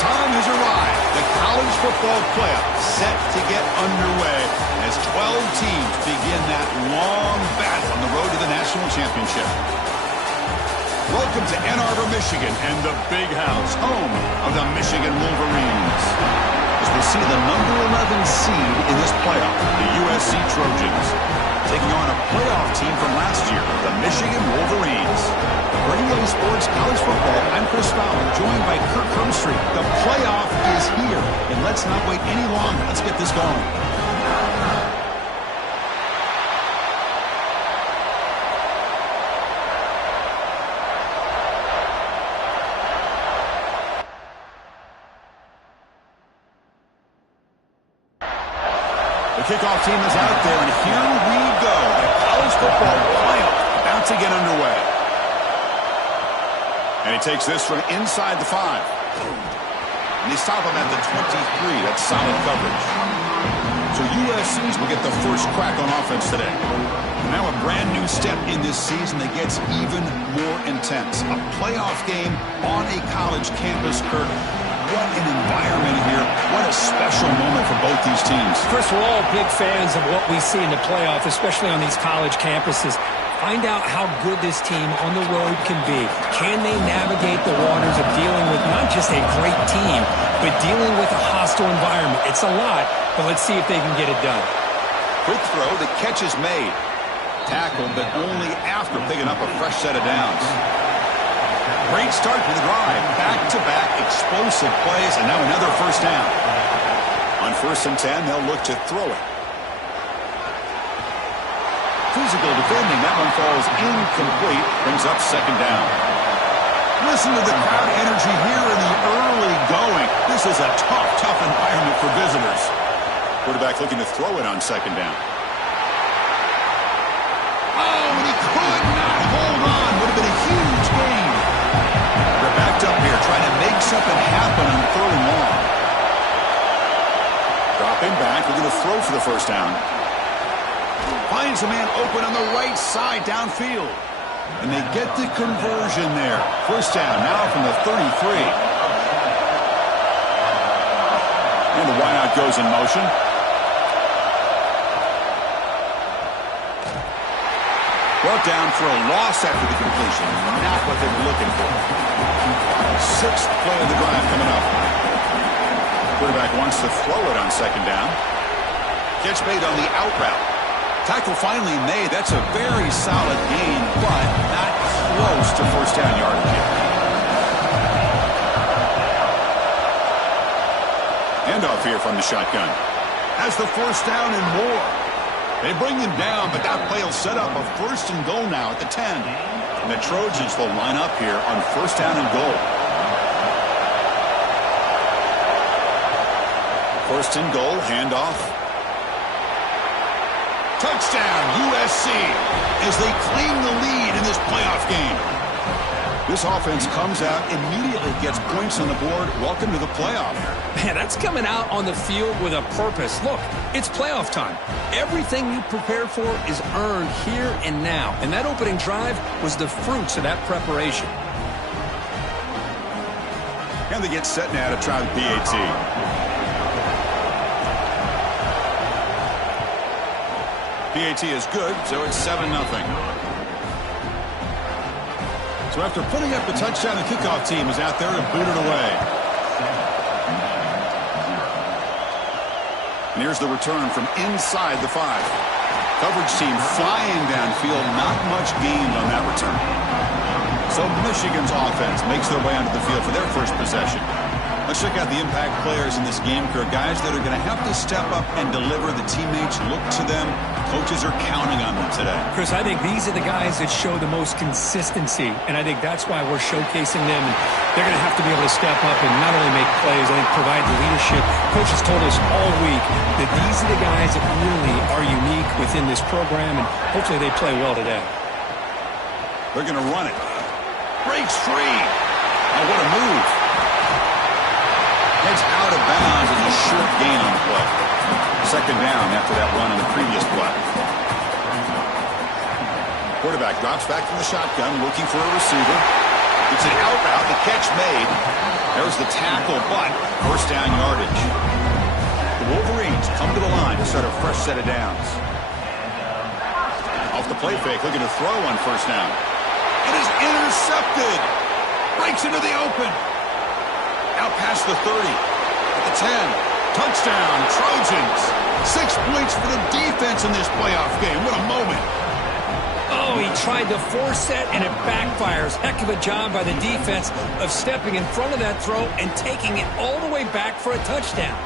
time has arrived. The college football playoff set to get underway as 12 teams begin that long battle on the road to the national championship. Welcome to Ann Arbor, Michigan, and the Big House, home of the Michigan Wolverines. As we see the number 11 seed in this playoff, the USC Trojans, taking on a playoff team from last year, the Michigan Wolverines. For EA Sports College Football, I'm Chris Fowler, joined by Kirk Herbstreit. The playoff is here, and let's not wait any longer. Let's get this going. The kickoff team is out there, and here we go. The college football playoff about to get underway. And he takes this from inside the 5. And they stop him at the 23. That's solid coverage. So USC's will get the first crack on offense today. Now a brand new step in this season that gets even more intense. A playoff game on a college campus, Kirk. What an environment here. What a special moment for both these teams. First, we're all big fans of what we see in the playoff, especially on these college campuses. Find out how good this team on the road can be. Can they navigate the waters of dealing with not just a great team, but dealing with a hostile environment? It's a lot, but let's see if they can get it done. Quick throw, the catch is made. Tackled, but only after picking up a fresh set of downs. Great start to the drive. Back-to-back explosive plays, and now another first down. On 1st and 10, they'll look to throw it. Physical defending. That one falls incomplete. Brings up 2nd down. Listen to the crowd energy here in the early going. This is a tough environment for visitors. Quarterback looking to throw it on 2nd down. Oh, and he could not hold on. Would have been a huge gain. They're backed up here trying to make something happen on 3rd and long. Dropping back, looking to throw for the first down. Finds a man open on the right side downfield. And they get the conversion there. First down now from the 33. And the wideout goes in motion. Brought down for a loss after the completion. Not what they were looking for. 6th play of the drive coming up. Quarterback wants to throw it on 2nd down. Catch made on the out route. Tackle finally made. That's a very solid gain, but not close to first down yardage yet. Handoff here from the shotgun. Has the first down and more. They bring him down, but that play will set up a 1st and goal now at the 10. And the Trojans will line up here on 1st down and goal. 1st and goal, handoff. Touchdown, USC, as they claim the lead in this playoff game. This offense comes out, immediately gets points on the board. Welcome to the playoff. Man, that's coming out on the field with a purpose. Look, it's playoff time. Everything you prepare for is earned here and now. And that opening drive was the fruits of that preparation. And they get set now to try the PAT. PAT is good, so it's 7-0. So after putting up the touchdown, the kickoff team is out there to boot it away. And here's the return from inside the 5. Coverage team flying downfield, not much gained on that return. So Michigan's offense makes their way onto the field for their first possession. Let's check out the impact players in this game, Kirk. Guys that are going to have to step up and deliver. The teammates look to them. Coaches are counting on them today. Chris, I think these are the guys that show the most consistency, and I think that's why we're showcasing them. And they're going to have to be able to step up and not only make plays, I think provide the leadership. Coach has told us all week that these are the guys that really are unique within this program, and hopefully they play well today. They're going to run it. Breaks free. Oh, what a move. Heads out of bounds and a short gain on the play. 2nd down after that run on the previous play. Quarterback drops back from the shotgun, looking for a receiver. It's an out route, the catch made. There's the tackle, but first down yardage. The Wolverines come to the line to start a fresh set of downs. Off the play fake, looking to throw on first down. It is intercepted. Breaks into the open. Out past the 30. At the 10. Touchdown, Trojans. 6 points for the defense in this playoff game. What a moment. Oh, he tried to force it, and it backfires. Heck of a job by the defense of stepping in front of that throw and taking it all the way back for a touchdown.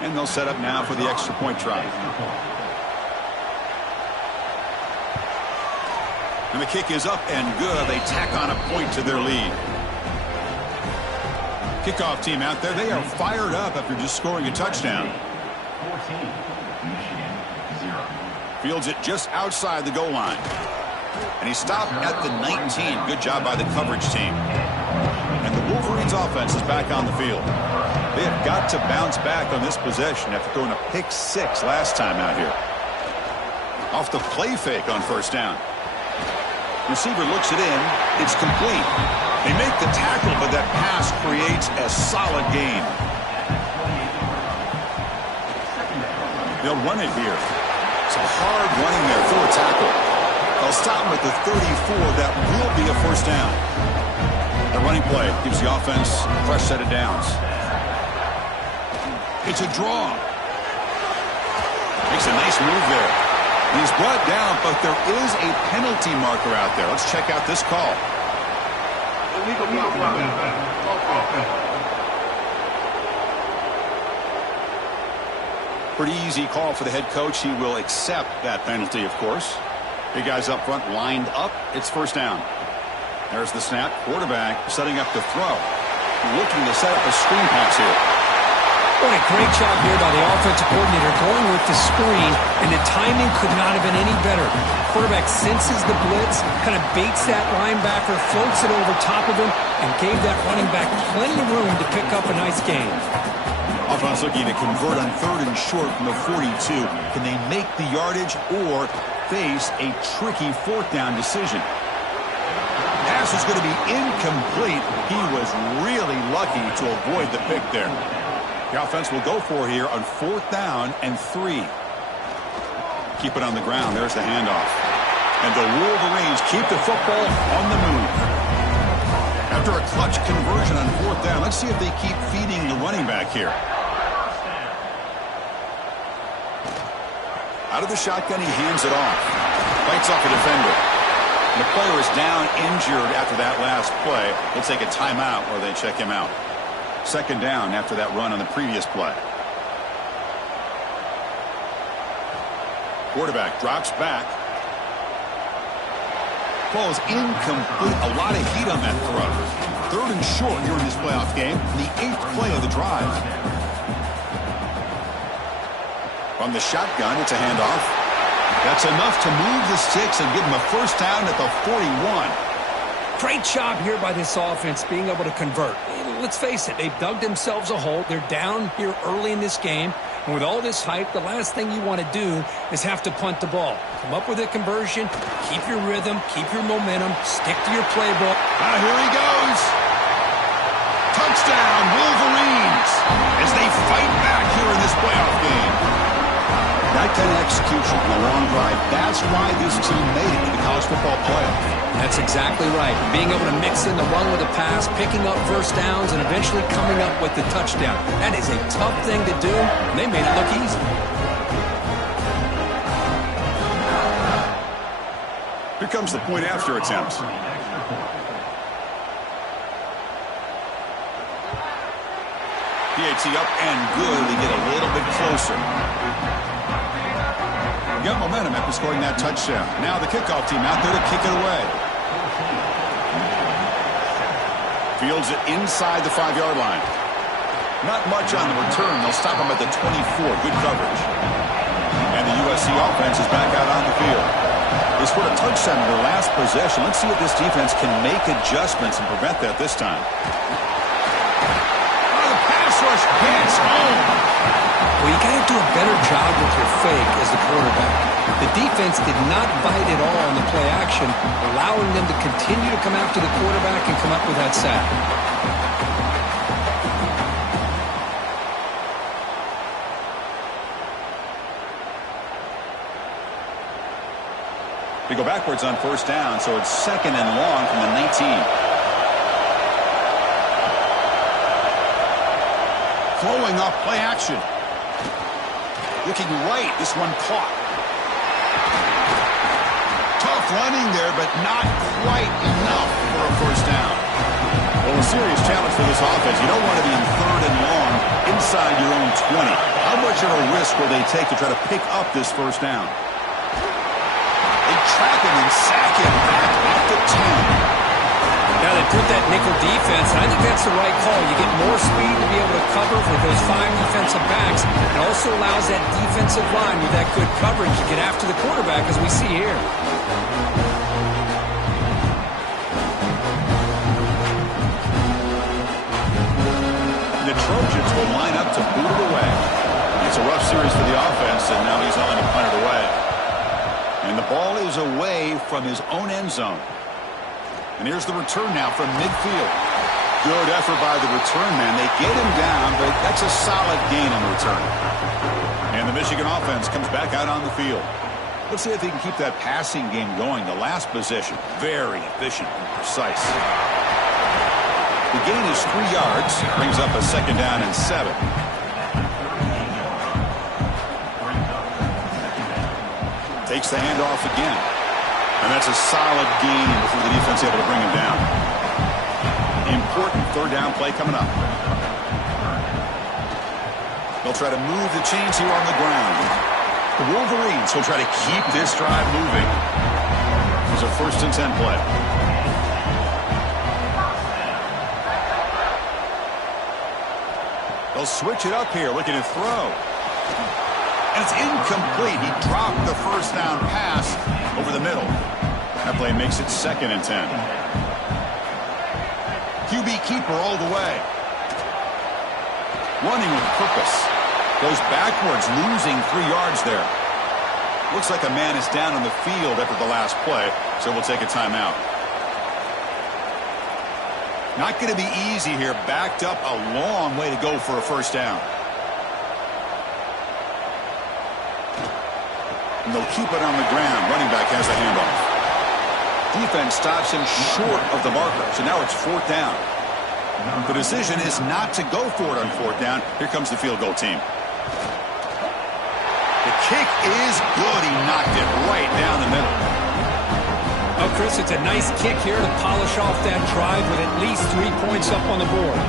And they'll set up now for the extra point try. And the kick is up and good. They tack on a point to their lead. Kickoff team out there. They are fired up after just scoring a touchdown. 14, Michigan, 0. Fields it just outside the goal line. And he stopped at the 19. Good job by the coverage team. And the Wolverines offense is back on the field. They have got to bounce back on this possession after throwing a pick 6 last time out here. Off the play fake on first down. Receiver looks it in. It's complete. They make the tackle, but that pass creates a solid gain. They'll run it here. It's a hard running there for a tackle. They'll stop him at the 34. That will be a first down. The running play gives the offense a fresh set of downs. It's a draw. Makes a nice move there. And he's brought down, but there is a penalty marker out there. Let's check out this call. Pretty easy call for the head coach. He will accept that penalty, of course. Big guys up front lined up. It's first down. There's the snap. Quarterback setting up to throw. Looking to set up a screen pass here. What a great job here by the offensive coordinator going with the screen, and the timing could not have been any better. Quarterback senses the blitz, kind of baits that linebacker, floats it over top of him, and gave that running back plenty of room to pick up a nice gain. Offense looking to convert on 3rd and short from the 42. Can they make the yardage or face a tricky 4th down decision? Pass is going to be incomplete. He was really lucky to avoid the pick there. The offense will go for here on 4th down and 3. Keep it on the ground. There's the handoff. And the Wolverines keep the football on the move. After a clutch conversion on 4th down, let's see if they keep feeding the running back here. Out of the shotgun, he hands it off. Bites off a defender. And the player is down injured after that last play. They'll take a timeout or they check him out. 2nd down after that run on the previous play. Quarterback drops back. Ball is incomplete. A lot of heat on that throw. 3rd and short here in this playoff game. The 8th play of the drive. From the shotgun, it's a handoff. That's enough to move the sticks and give them a first down at the 41. Great job here by this offense being able to convert. Let's face it, they've dug themselves a hole. They're down here early in this game. And with all this hype, the last thing you want to do is have to punt the ball. Come up with a conversion, keep your rhythm, keep your momentum, stick to your playbook. Here he goes. Touchdown, Wolverines, as they fight back here in this playoff game. That kind of execution in a long drive, that's why this team made it to the college football playoff. That's exactly right. Being able to mix in the run with a pass, picking up first downs, and eventually coming up with the touchdown. That is a tough thing to do, and they made it look easy. Here comes the point after attempt. PAT up and good. They get a little bit closer. Got momentum after scoring that touchdown. Now the kickoff team out there to kick it away. Fields it inside the 5-yard line. Not much on the return. They'll stop him at the 24. Good coverage. And the USC offense is back out on the field. They scored a touchdown in their last possession. Let's see if this defense can make adjustments and prevent that this time. Oh, the pass rush gets home. Well, you got to do a better job with your fake as the quarterback. The defense did not bite at all on the play action, allowing them to continue to come after the quarterback and come up with that sack. They go backwards on first down, so it's 2nd and long from the 19. Throwing off play action. Looking right, this one caught. Tough running there, but not quite enough for a first down. Well, a serious challenge for this offense. You don't want to be in 3rd and long inside your own 20. How much of a risk will they take to try to pick up this first down? Trap him and sack him back at the 10. Now they put that nickel defense, and I think that's the right call. You get more speed to be able to cover with those 5 defensive backs. It also allows that defensive line with that good coverage to get after the quarterback, as we see here. The Trojans will line up to boot it away. It's a rough series for the offense, and now he's on to punt it away. And the ball is away from his own end zone. And here's the return now from midfield. Good effort by the return man. They get him down, but that's a solid gain on the return. And the Michigan offense comes back out on the field. Let's see if they can keep that passing game going. The last possession, very efficient and precise. The gain is 3 yards. Brings up a 2nd down and 7. Takes the handoff again. And that's a solid gain before the defense able to bring him down. Important 3rd down play coming up. They'll try to move the chains here on the ground. The Wolverines will try to keep this drive moving. It's a 1st and 10 play. They'll switch it up here, looking to throw. And it's incomplete. He dropped the first down pass over the middle. That play makes it 2nd and 10. QB keeper all the way. Running with purpose. Goes backwards, losing 3 yards there. Looks like a man is down on the field after the last play, so we'll take a timeout. Not going to be easy here. Backed up a long way to go for a first down. And they'll keep it on the ground. Running back has a handoff. Defense stops him short of the marker, so now it's 4th down. The decision is not to go for it on 4th down. Here comes the field goal team. The kick is good. He knocked it right down the middle. Oh, Chris, it's a nice kick here to polish off that drive with at least 3 points up on the board.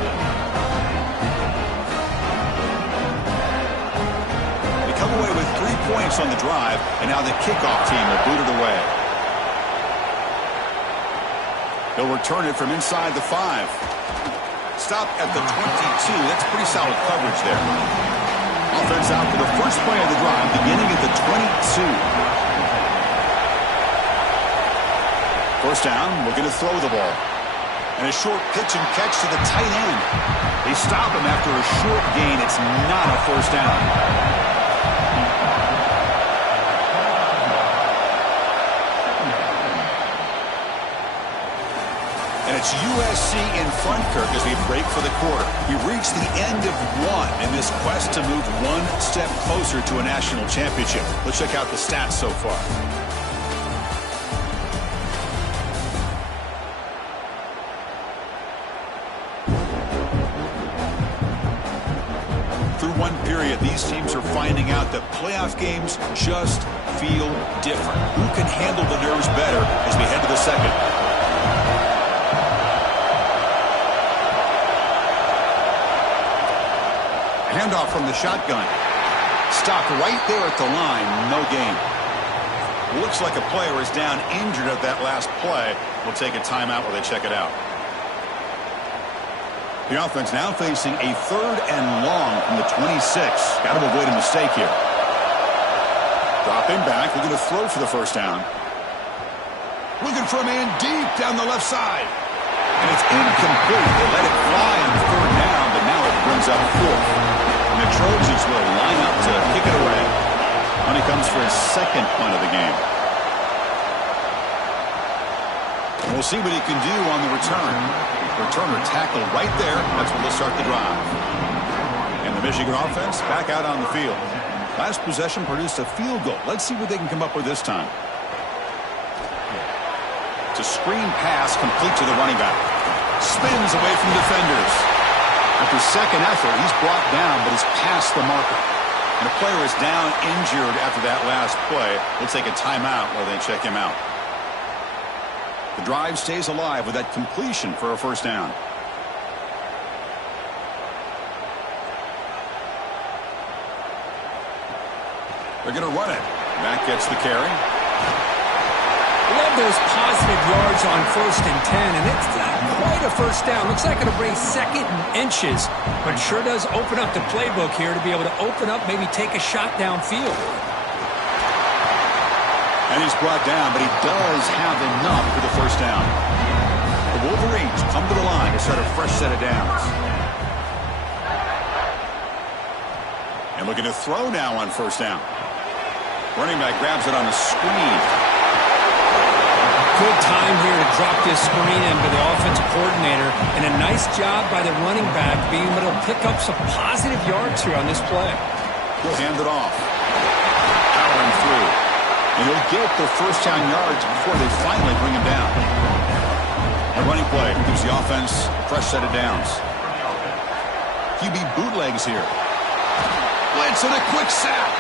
They come away with 3 points on the drive, and now the kickoff team will boot it away. They'll return it from inside the 5. Stop at the 22. That's pretty solid coverage there. Offense out for the first play of the drive, beginning at the 22. First down, looking to throw the ball. And a short pitch and catch to the tight end. They stop him after a short gain. It's not a first down. And it's USC in front, Kirk, as we break for the quarter. We've reached the end of 1 in this quest to move 1 step closer to a national championship. Let's check out the stats so far. Through 1 period, these teams are finding out that playoff games just feel different. Who can handle the nerves better as we head to the 2nd? Handoff from the shotgun. Stopped right there at the line. No gain. Looks like a player is down injured at that last play. We'll take a timeout while they check it out. The offense now facing a 3rd and long from the 26. Got to avoid a mistake here. Dropping back. We're going to throw for the first down. Looking for a man deep down the left side. And it's incomplete. They let it fly on 3rd down, but now it brings up 4th. And the Trojans will line up to kick it away. When he comes for his 2nd punt of the game. And we'll see what he can do on the return. Returner tackled right there. That's where they'll start the drive. And the Michigan offense back out on the field. Last possession produced a field goal. Let's see what they can come up with this time. It's a screen pass complete to the running back. Spins away from defenders. After second effort, he's brought down, but he's past the marker. And the player is down injured after that last play. We'll take a timeout while they check him out. The drive stays alive with that completion for a 1st down. They're going to run it. Mack gets the carry. Love those positive yards on 1st and 10, and it's not quite a 1st down. Looks like it'll bring 2nd and inches, but sure does open up the playbook here to be able to open up, maybe take a shot downfield. And he's brought down, but he does have enough for the 1st down. The Wolverines come to the line to start a fresh set of downs. And looking to throw now on 1st down. Running back grabs it on a screen. Good time here to drop this screen in by the offensive coordinator, and a nice job by the running back being able to pick up some positive yards here on this play. He'll hand it off. Powering through. And he'll get the 1st down yards before they finally bring him down. A running play gives the offense a fresh set of downs. QB bootlegs here. Blitz and a quick sack.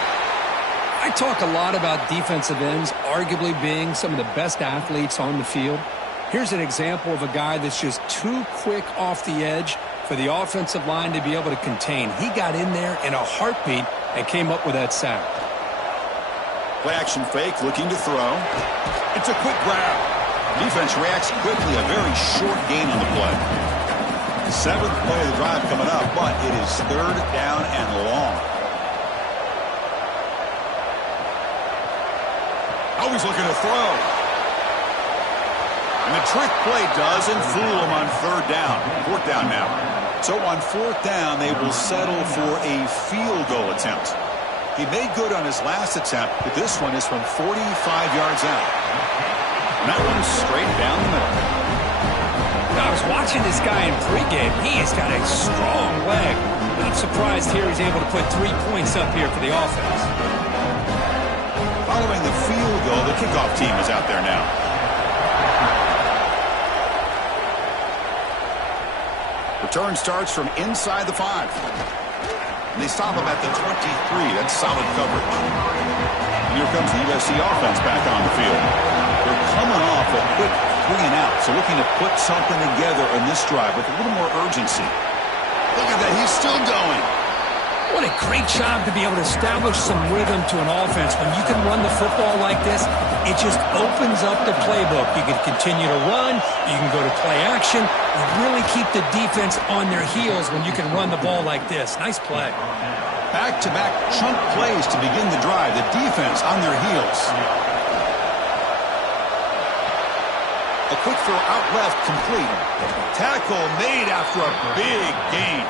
I talk a lot about defensive ends arguably being some of the best athletes on the field. Here's an example of a guy that's just too quick off the edge for the offensive line to be able to contain. He got in there in a heartbeat and came up with that sack. Play action fake, looking to throw. It's a quick grab. Defense reacts quickly, a very short gain on the play. 7th play of the drive coming up, but it is 3rd down and long. Always looking to throw. And the trick play doesn't fool him on 3rd down. 4th down now. So on 4th down, they will settle for a field goal attempt. He made good on his last attempt, but this one is from 45 yards out. And that one's straight down the middle. I was watching this guy in pregame. He has got a strong leg. Not surprised here he's able to put 3 points up here for the offense. Following the field goal, the kickoff team is out there now. Return starts from inside the 5. And they stop him at the 23. That's solid coverage. And here comes the USC offense back on the field. They're coming off a quick 3 and out, so looking to put something together in this drive with a little more urgency. Look at that, he's still going. What a great job to be able to establish some rhythm to an offense. When you can run the football like this, it just opens up the playbook. You can continue to run. You can go to play action. You really keep the defense on their heels when you can run the ball like this. Nice play. Back-to-back chunk plays to begin the drive. The defense on their heels. A quick throw out left, complete. Tackle made after a big gain.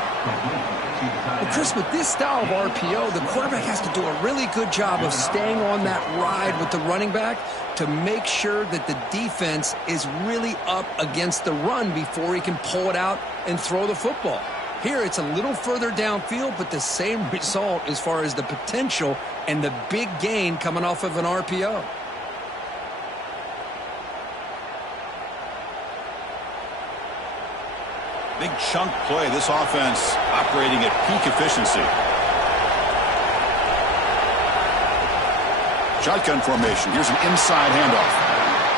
Well, Chris, with this style of RPO, the quarterback has to do a really good job of staying on that ride with the running back to make sure that the defense is really up against the run before he can pull it out and throw the football. Here, it's a little further downfield, but the same result as far as the potential and the big gain coming off of an RPO. Big chunk play. This offense operating at peak efficiency. Shotgun formation. Here's an inside handoff.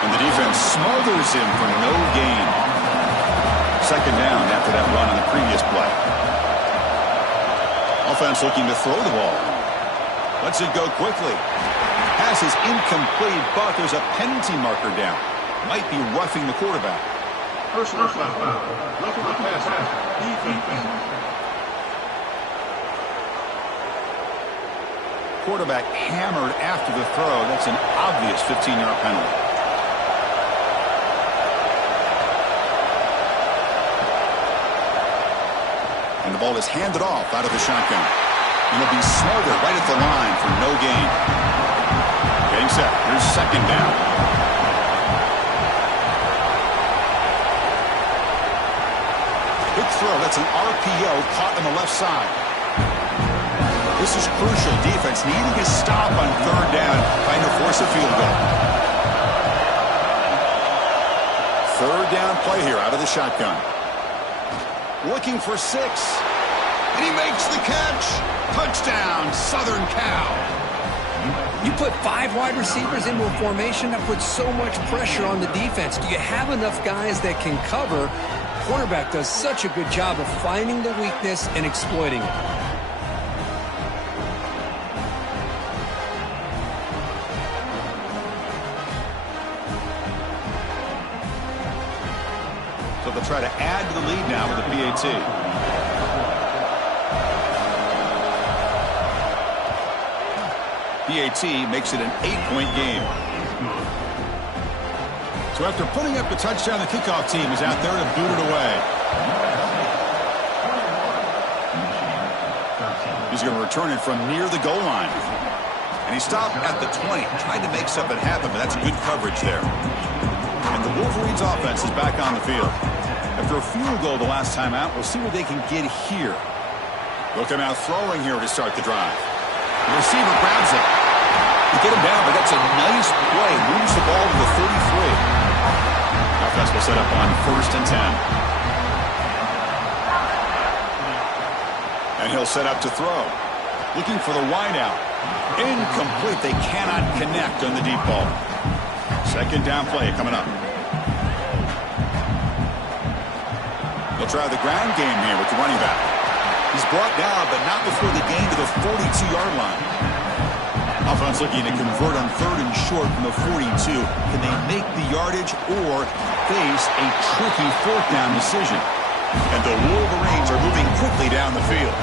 And the defense smothers him for no gain. 2nd down after that run on the previous play. Offense looking to throw the ball. Lets it go quickly. Pass is incomplete, but there's a penalty marker down. Might be roughing the quarterback. Personal foul. Roughing the passer. Defense. Quarterback hammered after the throw. That's an obvious 15-yard penalty. And the ball is handed off out of the shotgun. And he'll be smarter right at the line for no gain. Getting set. Here's second down. Big throw. That's an RPO caught on the left side. This is crucial. Defense needing a stop on third down, trying to force a field goal. Third down play here out of the shotgun. Looking for 6. And he makes the catch. Touchdown, Southern Cal. You put 5 wide receivers into a formation that puts so much pressure on the defense. Do you have enough guys that can cover? Quarterback does such a good job of finding the weakness and exploiting it. So they'll try to add to the lead now with the PAT. PAT makes it an 8-point game. So after putting up the touchdown, the kickoff team is out there to boot it away. He's going to return it from near the goal line. And he stopped at the 20, trying to make something happen, but that's good coverage there. And the Wolverines offense is back on the field. After a field goal the last time out, we'll see what they can get here. Looking out throwing here to start the drive. The receiver grabs it. They get him down, but that's a nice play. Moves the ball to the 33. Offense will set up on 1st and 10. And he'll set up to throw. Looking for the wideout. Incomplete. They cannot connect on the deep ball. Second down play coming up. They'll try the ground game here with the running back. He's brought down, but not before the gain to the 42-yard line. Offense looking to convert on 3rd and short from the 42. Can they make the yardage or face a tricky 4th down decision? And the Wolverines are moving quickly down the field.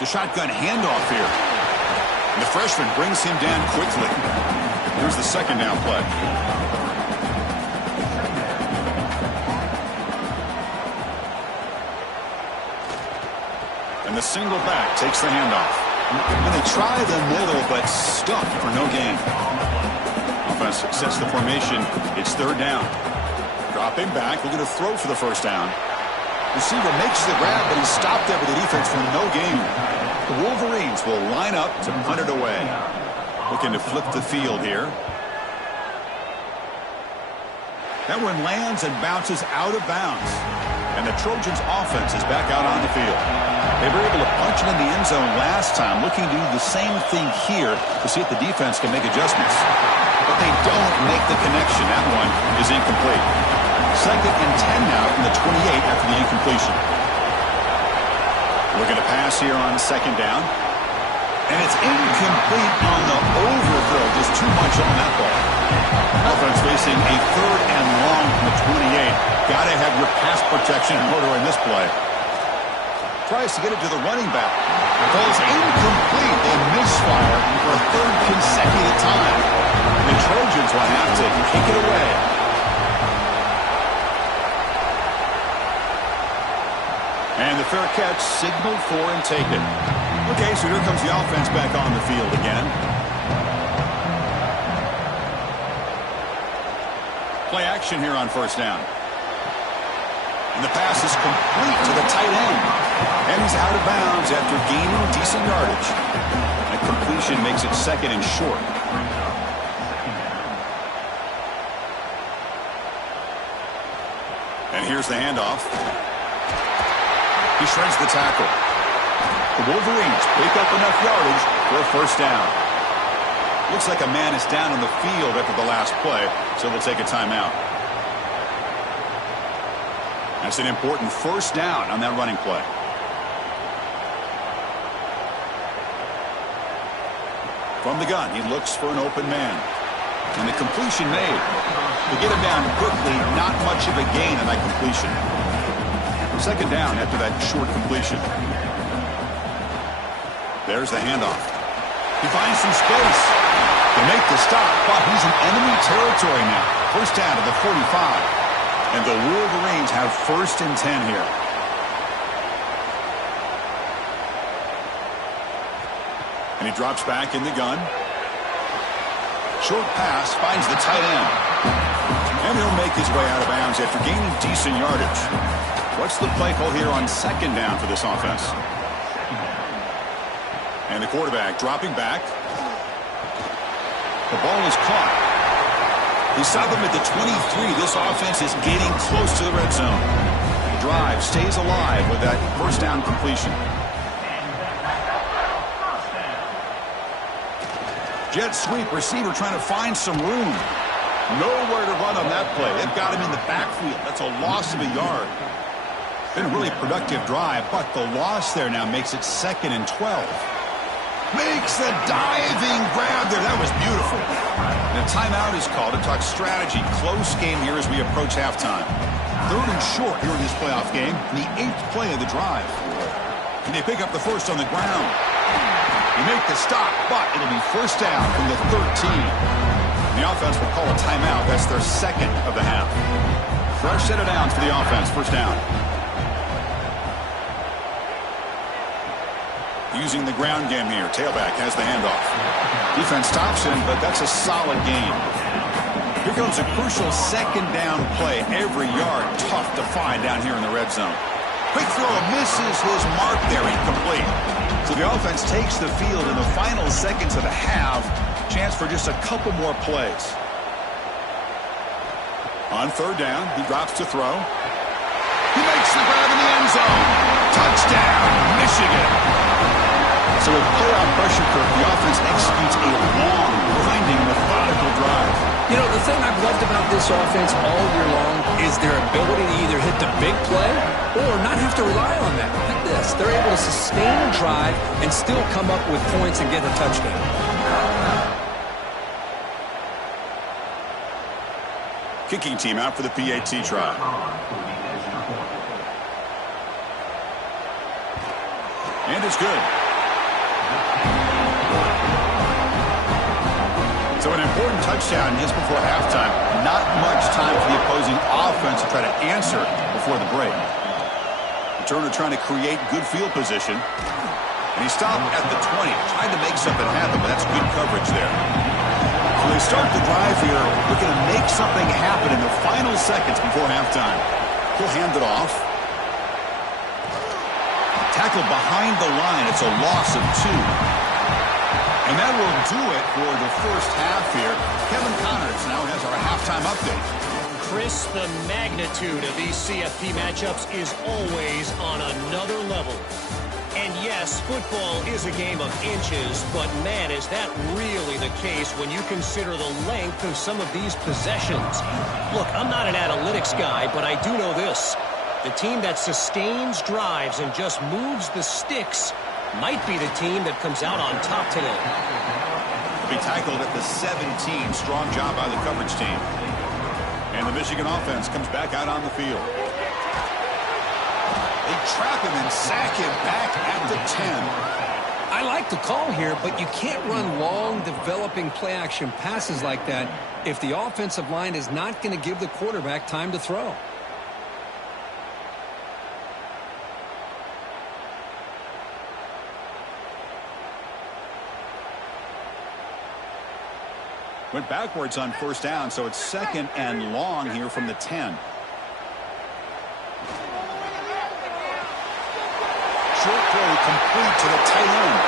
The shotgun handoff here. And the freshman brings him down quickly. Here's the second down play. And the single back takes the handoff. And they try the middle, but stuck for no gain. Offense sets the formation. It's 3rd down. Dropping back. We're going to throw for the 1st down. Receiver makes the grab, but he's stopped there with the defense for no gain. The Wolverines will line up to punt it away. Looking to flip the field here. That one lands and bounces out of bounds. And the Trojans' offense is back out on the field. They were able to punch it in the end zone last time, looking to do the same thing here to see if the defense can make adjustments. But they don't make the connection. That one is incomplete. 2nd and 10 now from the 28 after the incompletion. Looking to pass here on 2nd down. And it's incomplete on the overthrow. Just too much on that ball. Offense facing a 3rd and long from the 28. Got to have your pass protection in order in this play. Tries to get it to the running back. Ball's incomplete. They misfire for a 3rd consecutive time. The Trojans will have to kick it away. And the fair catch signaled for and taken. Okay, so here comes the offense back on the field again. Play action here on 1st down. And the pass is complete to the tight end. And he's out of bounds after gaining decent yardage. And completion makes it 2nd and short. And here's the handoff. He shreds the tackle. The Wolverines pick up enough yardage for a 1st down. Looks like a man is down on the field after the last play, so they'll take a timeout. That's an important 1st down on that running play. From the gun, he looks for an open man. And the completion made. To get him down quickly, not much of a gain on that completion. 2nd down after that short completion. There's the handoff. He finds some space to make the stop, but he's in enemy territory now. 1st down to the 45. And the Wolverines have 1st and 10 here. And he drops back in the gun. Short pass finds the tight end. And he'll make his way out of bounds after gaining decent yardage. What's the play call here on 2nd down for this offense? And the quarterback dropping back. The ball is caught. He stopped him at the 23. This offense is getting close to the red zone. The drive stays alive with that 1st down completion. Jet sweep, receiver trying to find some room. Nowhere to run on that play. They've got him in the backfield. That's a loss of a yard. Been a really productive drive, but the loss there now makes it 2nd and 12. Makes the diving grab there. That was beautiful. And a timeout is called to talk strategy. Close game here as we approach halftime. 3rd and short here in this playoff game. And the 8th play of the drive. And they pick up the 1st on the ground. You make the stop, but it'll be 1st down from the 13. And the offense will call a timeout. That's their 2nd of the half. Fresh set of downs for the offense. 1st down. Using the ground game here. Tailback has the handoff. Defense stops him, but that's a solid gain. Here comes a crucial 2nd down play. Every yard tough to find down here in the red zone. Quick throw misses his mark there. Incomplete. So the offense takes the field in the final seconds of the half. Chance for just a couple more plays. On 3rd down, he drops to throw. He makes the grab in the end zone. Touchdown, Michigan. So with playoff pressure curve, the offense executes a long, grinding, methodical drive. You know, the thing I've loved about this offense all year long is their ability to either hit the big play or not have to rely on that. Like this. They're able to sustain a drive and still come up with points and get a touchdown. Kicking team out for the PAT try. And it's good. So an important touchdown just before halftime. Not much time for the opposing offense to try to answer before the break. Turner trying to create good field position. And he stopped at the 20. Tried to make something happen, but that's good coverage there. So they start the drive here, looking to make something happen in the final seconds before halftime. He'll hand it off. Tackled behind the line. It's a loss of 2. And that will do it for the 1st half here. Kevin Connors now has our halftime update. Chris, the magnitude of these CFP matchups is always on another level. And yes, football is a game of inches, but man, is that really the case when you consider the length of some of these possessions. Look, I'm not an analytics guy, but I do know this. The team that sustains drives and just moves the sticks might be the team that comes out on top today. Be tackled at the 17. Strong job by the coverage team. And the Michigan offense comes back out on the field. They trap him and sack him back at the 10. I like the call here, but you can't run long, developing play-action passes like that if the offensive line is not going to give the quarterback time to throw. Went backwards on 1st down, so it's 2nd and long here from the 10. Short throw complete to the tight end.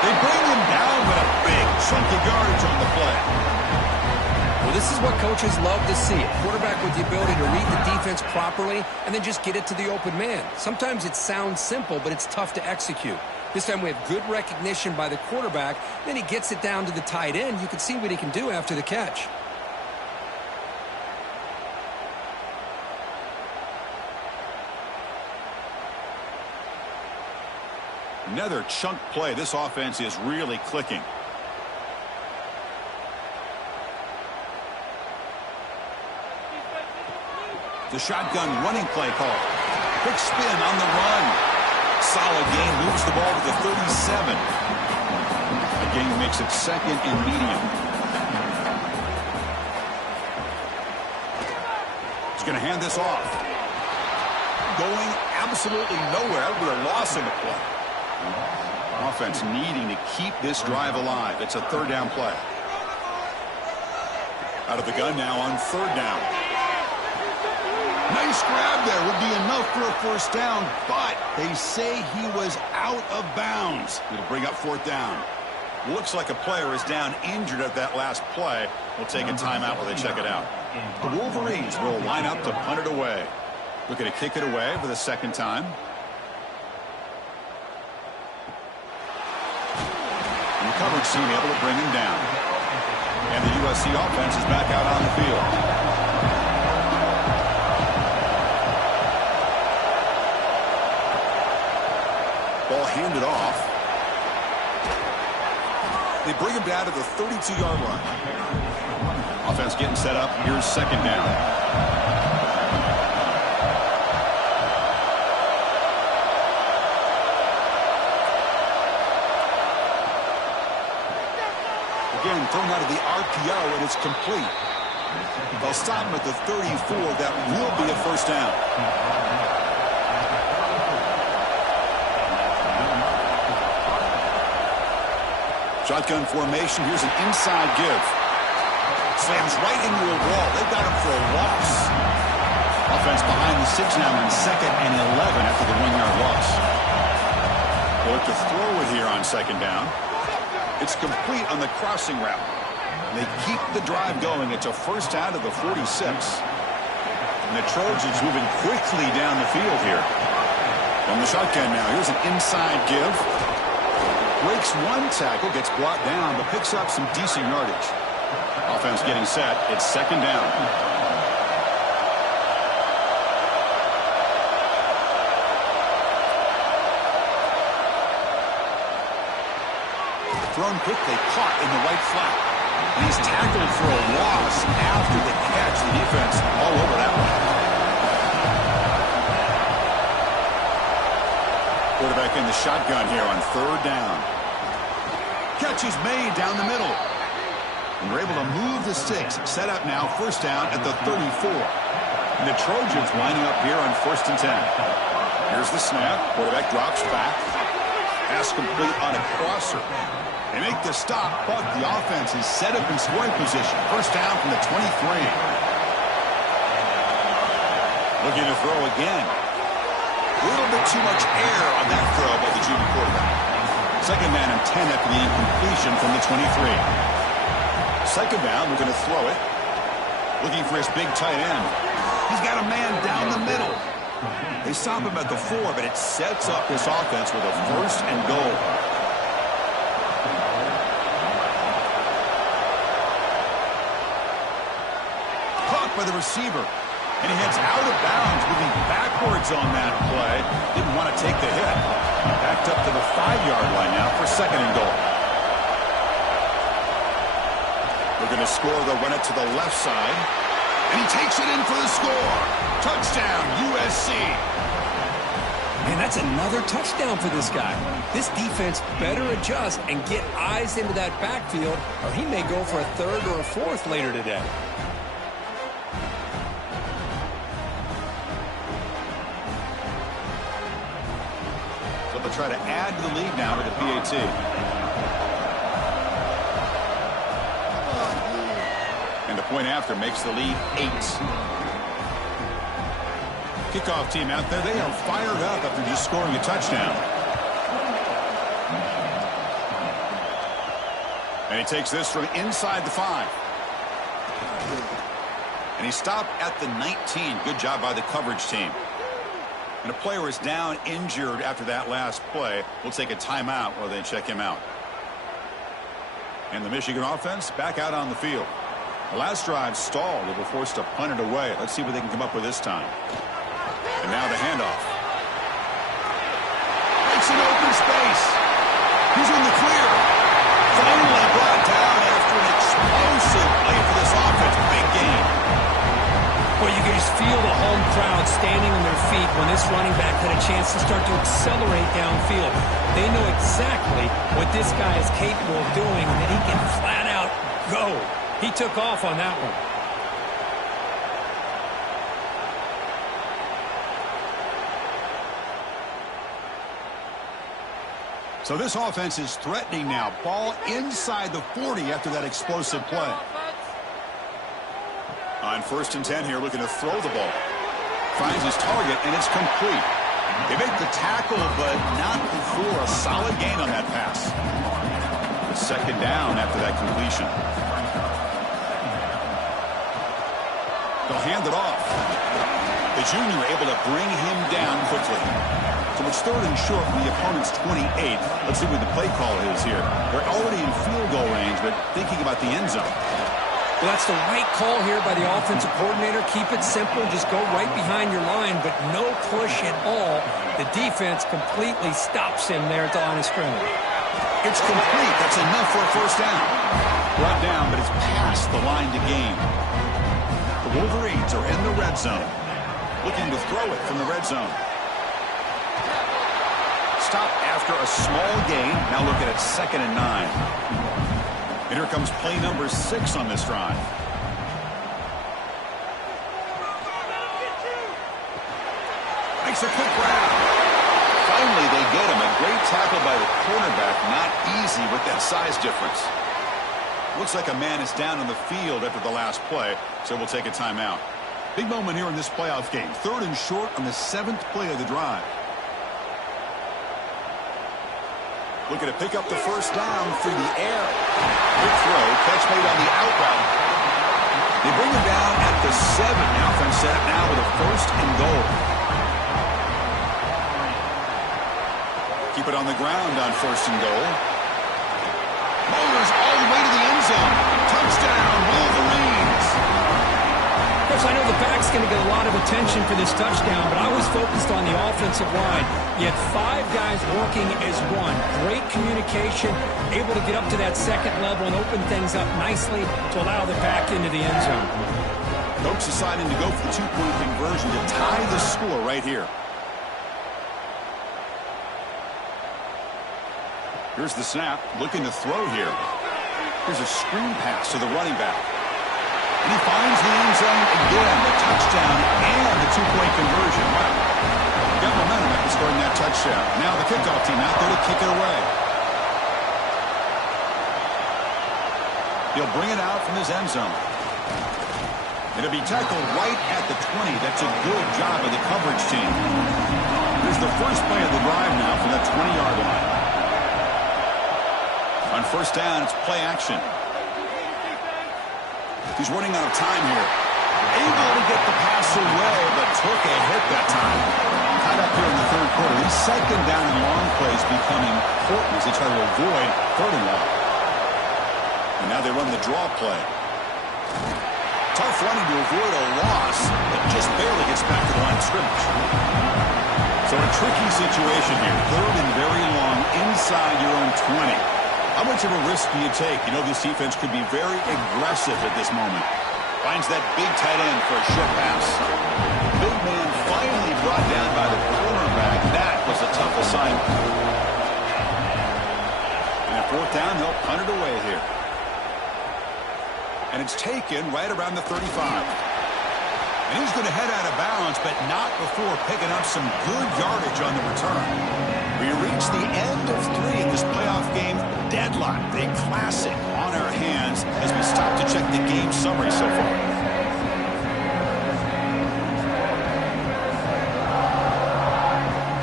They bring him down with a big chunk of yardage on the play. Well, this is what coaches love to see. A quarterback with the ability to read the defense properly and then just get it to the open man. Sometimes it sounds simple, but it's tough to execute. This time we have good recognition by the quarterback. Then he gets it down to the tight end. You can see what he can do after the catch. Another chunk play. This offense is really clicking. The shotgun running play call. Quick spin on the run. Solid gain, moves the ball to the 37. The gain makes it 2nd and medium. He's going to hand this off. Going absolutely nowhere with a loss in the play. Offense needing to keep this drive alive. It's a third down play. Out of the gun now on third down. Nice grab there. Would be enough for a first down, but they say he was out of bounds. It'll bring up fourth down. Looks like a player is down injured at that last play. We'll take a timeout while they check it out. The Wolverines will line up to punt it away. Looking to kick it away for the second time. And the coverage team able to bring him down. And the USC offense is back out on the field. Ball handed off. They bring him down to the 32-yard line. Offense getting set up. Here's second down. Again, thrown out of the RPO, and it's complete. They'll stop him at the 34. That will be a first down. Shotgun formation. Here's an inside give. Slams right into a wall. They've got him for a loss. Offense behind the 6 now in second and 11 after the 1-yard loss. They look to throw it here on second down. It's complete on the crossing route. They keep the drive going. It's a first down to the 46. And the Trojans moving quickly down the field here. From the shotgun now. Here's an inside give. Breaks one tackle, gets brought down, but picks up some decent yardage. Offense getting set. It's second down. Thrown quickly, caught in the right flat. And he's tackled for a loss after the catch. The defense all over that one. Quarterback in the shotgun here on third down. Catch is made down the middle. And they're able to move the sticks. Set up now, first down at the 34. And the Trojans lining up here on 1st and 10. Here's the snap. Quarterback drops back. Pass complete on a crosser. They make the stop, but the offense is set up in scoring position. First down from the 23. Looking to throw again. A little bit too much air on that throw by the junior quarterback. Second man and 10 after the incompletion from the 23. Second down, we're going to throw it. Looking for his big tight end. He's got a man down the middle. They stop him at the 4, but it sets up this offense with a first and goal. By the receiver, and he heads out of bounds, moving backwards on that play. Didn't want to take the hit. Backed up to the 5-yard line now for second and goal. We're going to score. They'll run it to the left side, and he takes it in for the score. Touchdown, USC. Man, that's another touchdown for this guy. This defense better adjust and get eyes into that backfield, or he may go for a third or a fourth later today. Try to add to the lead now with the PAT. And the point after makes the lead 8. Kickoff team out there, they are fired up after just scoring a touchdown. And he takes this from inside the 5. And he stopped at the 19. Good job by the coverage team. And a player is down injured after that last play. We'll take a timeout while they check him out. And the Michigan offense back out on the field. The last drive stalled. They were forced to punt it away. Let's see what they can come up with this time. And now the handoff. Makes an open space. He's in the clear. Finally brought down after an explosive play for this offense. Big game. Well, you can just feel the home crowd standing on their feet when this running back had a chance to start to accelerate downfield. They know exactly what this guy is capable of doing and that he can flat out go. He took off on that one. So this offense is threatening now. Ball inside the 40 after that explosive play. On 1st and 10 here, looking to throw the ball. Finds his target, and it's complete. They make the tackle, but not before a solid gain on that pass. Second down after that completion. They'll hand it off. The junior able to bring him down quickly. So it's 3rd and short from the opponent's 28. Let's see what the play call is here. They're already in field goal range, but thinking about the end zone. Well, that's the right call here by the offensive coordinator. Keep it simple. Just go right behind your line, but no push at all. The defense completely stops him there at the line of scrimmage. It's complete. That's enough for a 1st down. Brought down, but it's past the line to gain. The Wolverines are in the red zone. Looking to throw it from the red zone. Stop after a small gain. Now looking at 2nd and 9. And here comes play number 6 on this drive. Makes a quick grab. Finally, they get him. A great tackle by the cornerback. Not easy with that size difference. Looks like a man is down on the field after the last play, so we'll take a timeout. Big moment here in this playoff game. 3rd and short on the 7th play of the drive. Looking to pick up the 1st down through the air. Good throw. Catch made on the out route. They bring him down at the 7. Now offense set up now with a 1st and goal. Keep it on the ground on 1st and goal. Motors all the way to the end zone. Touchdown, Wolverines. Coach, I know the back's going to get a lot of attention for this touchdown, but I was focused on the offensive line. You had 5 guys working as one. Great communication, able to get up to that 2nd level and open things up nicely to allow the back into the end zone. Coach deciding to go for the 2-point conversion to tie the score right here. Here's the snap, looking to throw here. Here's a screen pass to the running back. And he finds the end zone again, the touchdown and the 2-point conversion. Wow. Got momentum after scoring that touchdown. Now the kickoff team out there to kick it away. He'll bring it out from his end zone. It'll be tackled right at the 20. That's a good job of the coverage team. Here's the first play of the drive now from that 20-yard line. On 1st down, it's play action. He's running out of time here. Able to get the pass away, but took a hit that time. Tied up here in the 3rd quarter. These 2nd down and long plays become important as they try to avoid 3rd and long. And now they run the draw play. Tough running to avoid a loss, but just barely gets back to the line of scrimmage. So a tricky situation here. 3rd and very long inside your own 20. How much of a risk do you take? You know this defense could be very aggressive at this moment. Finds that big tight end for a short pass. Big man finally brought down by the cornerback. That was a tough assignment. And at 4th down, they'll punt it away here. And it's taken right around the 35. And he's going to head out of bounds, but not before picking up some good yardage on the return. We reach the end of 3 in this playoff game. Deadlocked, a classic on our hands as we stop to check the game summary so far.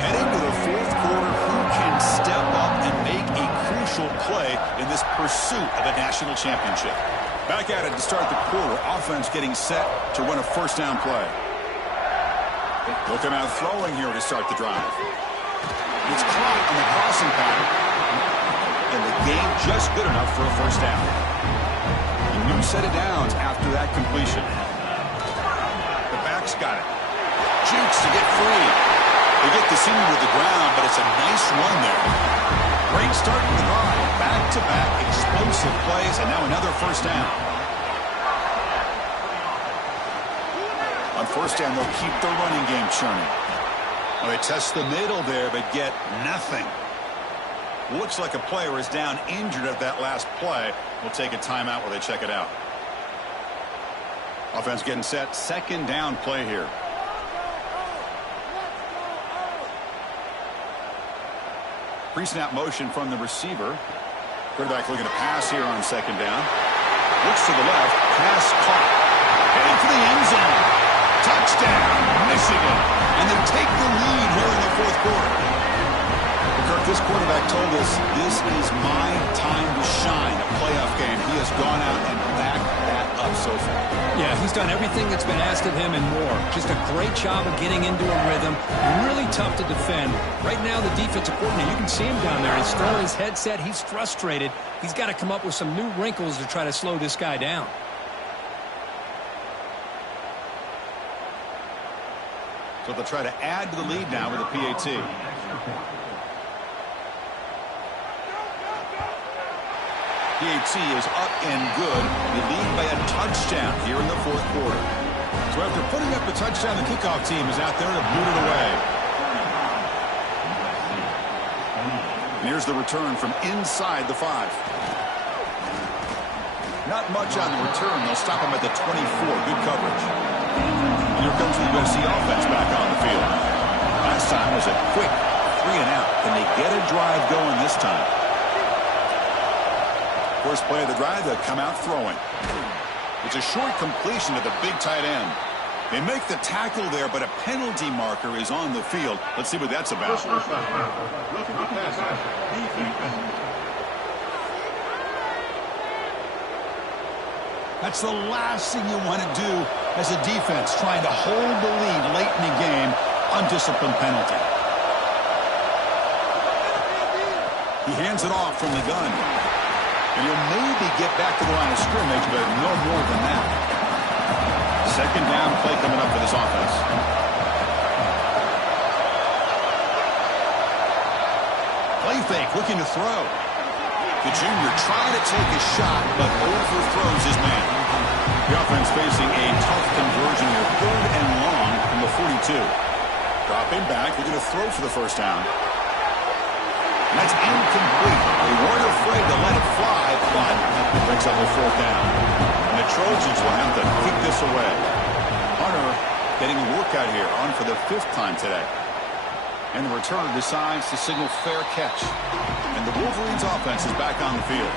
Heading to the 4th quarter, who can step up and make a crucial play in this pursuit of a national championship? Back at it to start the quarter. Offense getting set to run a 1st down play. They'll come out throwing here to start the drive. It's caught on the crossing pattern. And the game just good enough for a 1st down. A new set of downs after that completion. The back's got it. Jukes to get free. They get the senior to the ground, but it's a nice run there. Great start to the drive. Back-to-back explosive plays, and now another 1st down. On 1st down, they'll keep the running game churning. Well, they test the middle there, but get nothing. Looks like a player is down injured at that last play. We'll take a timeout while they check it out. Offense getting set. 2nd down play here. Pre-snap motion from the receiver. Quarterback looking to pass here on second down. Looks to the left. Pass caught. Heading for the end zone. Touchdown, Michigan. And they take the lead here in the fourth quarter. Kirk, this quarterback told us this is my time to shine. A playoff game. He has gone out and backed that up so far. Yeah, he's done everything that's been asked of him and more. Just a great job of getting into a rhythm. Really tough to defend. Right now, the defensive coordinator, you can see him down there. He's throwing his headset. He's frustrated. He's got to come up with some new wrinkles to try to slow this guy down. So they'll try to add to the lead now with a PAT. PAT is up and good. They lead by a touchdown here in the fourth quarter. So after putting up a touchdown, the kickoff team is out there to boot it away. And here's the return from inside the 5. Not much on the return. They'll stop him at the 24. Good coverage. And here comes the USC offense back on the field. Last time was a quick 3-and-out. Can they get a drive going this time? First play of the drive, they'll come out throwing. It's a short completion to the big tight end. They make the tackle there, but a penalty marker is on the field. Let's see what that's about. That's the last thing you want to do as a defense, trying to hold the lead late in the game. Undisciplined penalty. He hands it off from the gun. And he'll maybe get back to the line of scrimmage, but no more than that. Second down play coming up for this offense. Play fake, looking to throw. The junior trying to take a shot, but overthrows his man. The offense facing a tough conversion here. 3rd and long from the 42. Dropping back, looking to throw for the first down. And that's incomplete. They weren't afraid to let it fly, but it brings up a 4th down. And the Trojans will have to kick this away. Hunter getting a workout here, on for the 5th time today. And the returner decides to signal fair catch. And the Wolverines offense is back on the field.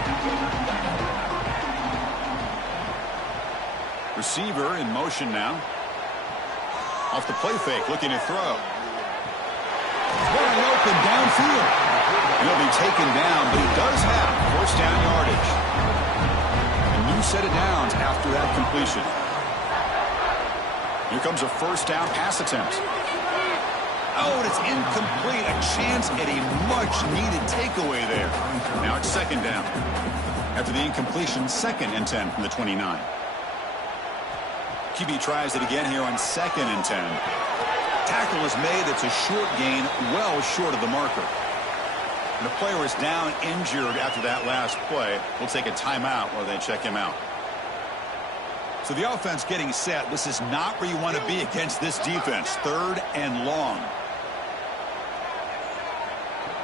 Receiver in motion now. Off the play fake, looking to throw. Wide open downfield. And he'll be taken down, but he does have first down yardage. A new set of downs after that completion. Here comes a first down pass attempt. Oh, and it's incomplete. A chance at a much-needed takeaway there. Now it's second down. After the incompletion, 2nd and 10 from the 29. QB tries it again here on 2nd and 10. Tackle is made. It's a short gain, well short of the marker. And the player is down injured after that last play. We'll take a timeout while they check him out. So the offense getting set. This is not where you want to be against this defense. 3rd and long.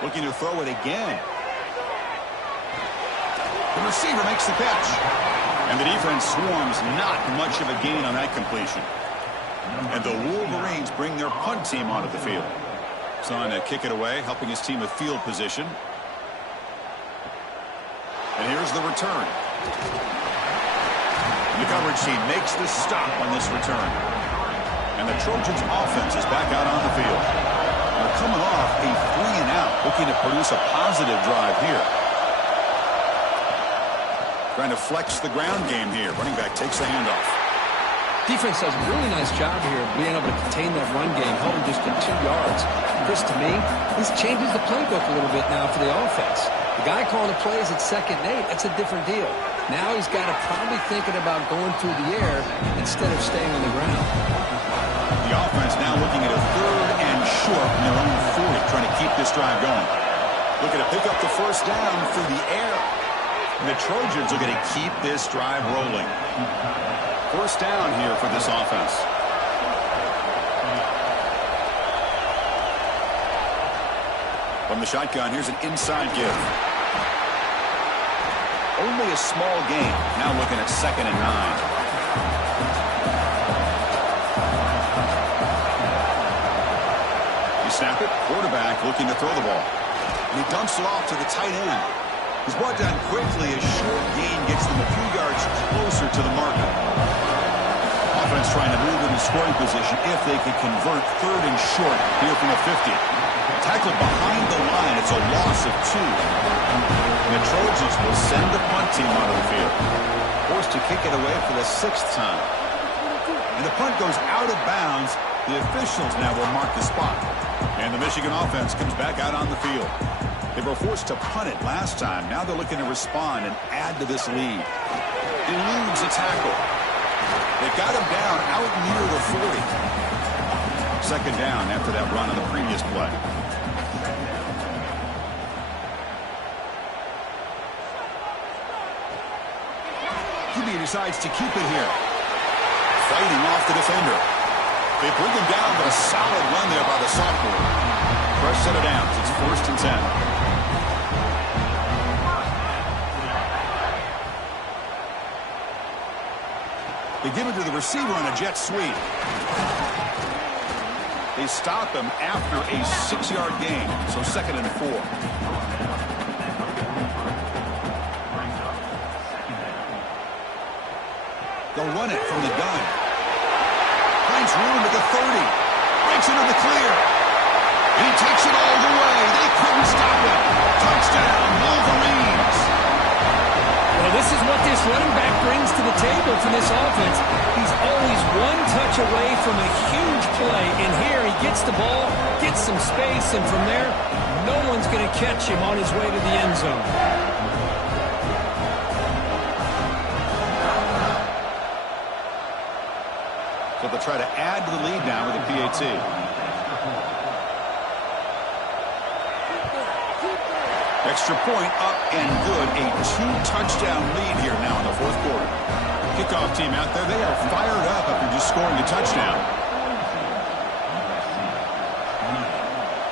Looking to throw it again. The receiver makes the catch. And the defense swarms. Not much of a gain on that completion. And the Wolverines bring their punt team onto the field. He's on to kick it away, helping his team with field position. And here's the return. The coverage team makes the stop on this return. And the Trojans offense is back out on the field. They're coming off a 3-and-out, looking to produce a positive drive here. Trying to flex the ground game here. Running back takes the handoff. Defense does a really nice job here of being able to contain that run game, held him just to 2 yards. Chris, to me, this changes the playbook a little bit now for the offense. The guy calling the plays at 2nd and 8, that's a different deal. Now he's got to probably thinking about going through the air instead of staying on the ground. The offense now looking at a 3rd and short in their own 40, trying to keep this drive going. Looking to pick up the first down through the air. And the Trojans are going to keep this drive rolling. First down here for this offense. From the shotgun, here's an inside give. Only a small gain. Now looking at 2nd and 9. You snap it. Quarterback looking to throw the ball. And he dumps it off to the tight end. He's brought down quickly. A short gain gets them a few yards closer to the marker. Offense trying to move into scoring position if they can convert 3rd and short here from the 50. Tackled behind the line. It's a loss of 2. And the Trojans will send the punt team onto the field. Forced to kick it away for the 6th time. And the punt goes out of bounds. The officials now will mark the spot. And the Michigan offense comes back out on the field. They were forced to punt it last time. Now they're looking to respond and add to this lead. Eludes a tackle. They got him down out near the 40. 2nd down after that run on the previous play. QB decides to keep it here. Fighting off the defender. They bring him down, but a solid run there by the sophomore. Fresh set of downs. It's 1st and 10. They give it to the receiver on a jet sweep. They stop him after a 6-yard gain, so 2nd and 4. They'll run it from the gun. Finds room at the 30. Breaks into the clear. And he takes it all the way. They couldn't stop it. Touchdown, Wolverines. Well, this is what this running back brings to the table for this offense. He's always one touch away from a huge play. And here he gets the ball, gets some space, and from there, no one's going to catch him on his way to the end zone. So they'll try to add to the lead now with a PAT. Extra point up and good. A 2-touchdown lead here now in the 4th quarter. Kickoff team out there. They are fired up after just scoring a touchdown.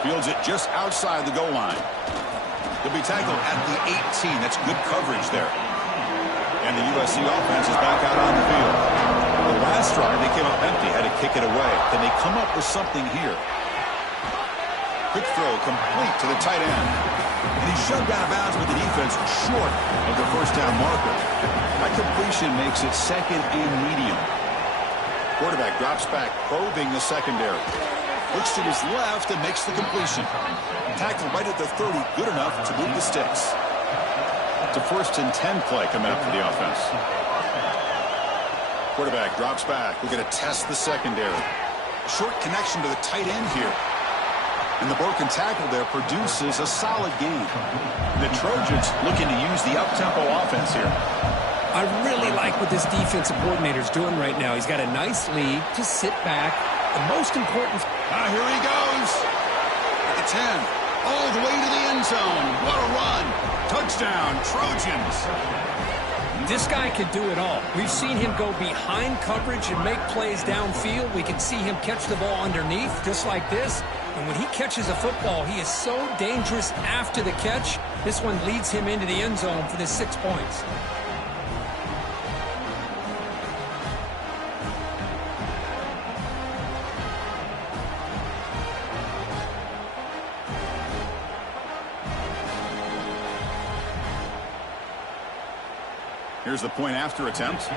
Fields it just outside the goal line. He'll be tackled at the 18. That's good coverage there. And the USC offense is back out on the field. The last drive, they came up empty, had to kick it away. Can they come up with something here? Quick throw complete to the tight end. And he's shoved out of bounds with the defense short of the 1st down marker. That completion makes it 2nd and medium. Quarterback drops back, probing the secondary. Looks to his left and makes the completion. Tackled right at the 30, good enough to move the sticks. It's a 1st and 10 play coming up for the offense. Quarterback drops back. We're going to test the secondary. Short connection to the tight end here. And the broken tackle there produces a solid gain. The Trojans looking to use the up-tempo offense here. I really like what this defensive coordinator's doing right now. He's got a nice lead. Just sit back. The most important... Here he goes. At the 10. All the way to the end zone. What a run. Touchdown, Trojans. This guy could do it all. We've seen him go behind coverage and make plays downfield. We can see him catch the ball underneath, just like this. And when he catches a football, he is so dangerous after the catch. This one leads him into the end zone for the 6 points. Here's the point after attempt.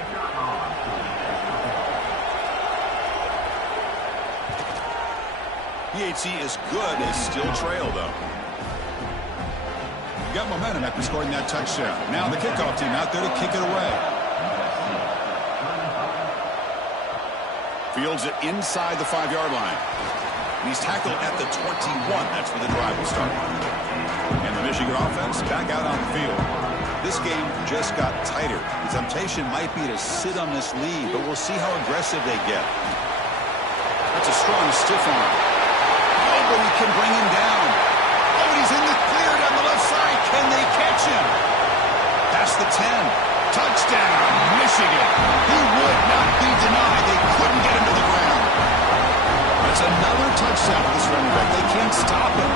PAT is good. They still trail, though. Got momentum after scoring that touchdown. Now the kickoff team out there to kick it away. Fields it inside the 5-yard line. And he's tackled at the 21. That's where the drive will start. And the Michigan offense back out on the field. This game just got tighter. The temptation might be to sit on this lead, but we'll see how aggressive they get. That's a strong stiff arm. Nobody can bring him down. Oh, and he's in the clear down the left side. Can they catch him? Past the 10. Touchdown, Michigan. He would not be denied. They couldn't get him to the ground. That's another touchdown for this running back. They can't stop him.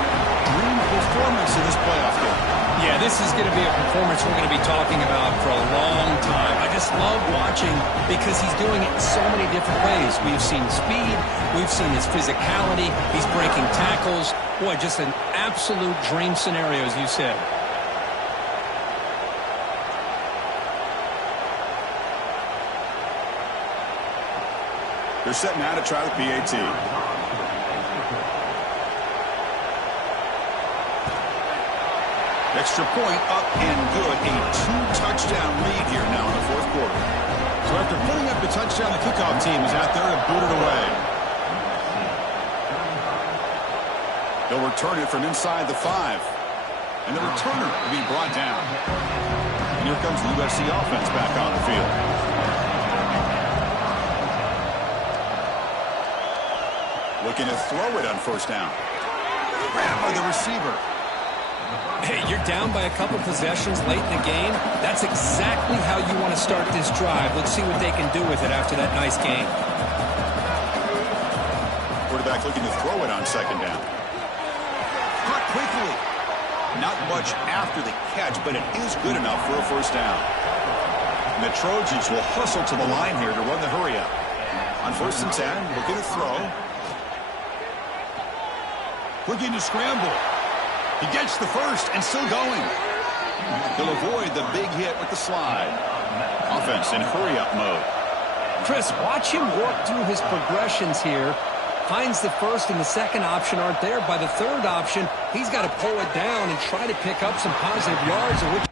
Dream performance in this playoff game. Yeah, this is going to be a performance we're going to be talking about for a long time. I just love watching because he's doing it in so many different ways. We've seen speed. We've seen his physicality. He's breaking tackles. Boy, just an absolute dream scenario, as you said. They're set now to try the PAT. Extra point up and good. A 2-touchdown lead here now in the fourth quarter. So after putting up the touchdown, the kickoff team is out there to boot it away. They'll return it from inside the 5. And the returner will be brought down. And here comes the USC offense back on the field. Looking to throw it on first down. Grabbed by the receiver. Hey, you're down by a couple possessions late in the game. That's exactly how you want to start this drive. Let's see what they can do with it after that nice game. Quarterback looking to throw it on second down. Caught quickly. Not much after the catch, but it is good enough for a first down. And the Trojans will hustle to the line here to run the hurry up. On first and 10, looking to throw. Looking to scramble. He gets the first and still going. He'll avoid the big hit with the slide. Offense in hurry-up mode. Chris, watch him work through his progressions here. Finds the first and the second option aren't there. By the third option, he's got to pull it down and try to pick up some positive yards, of which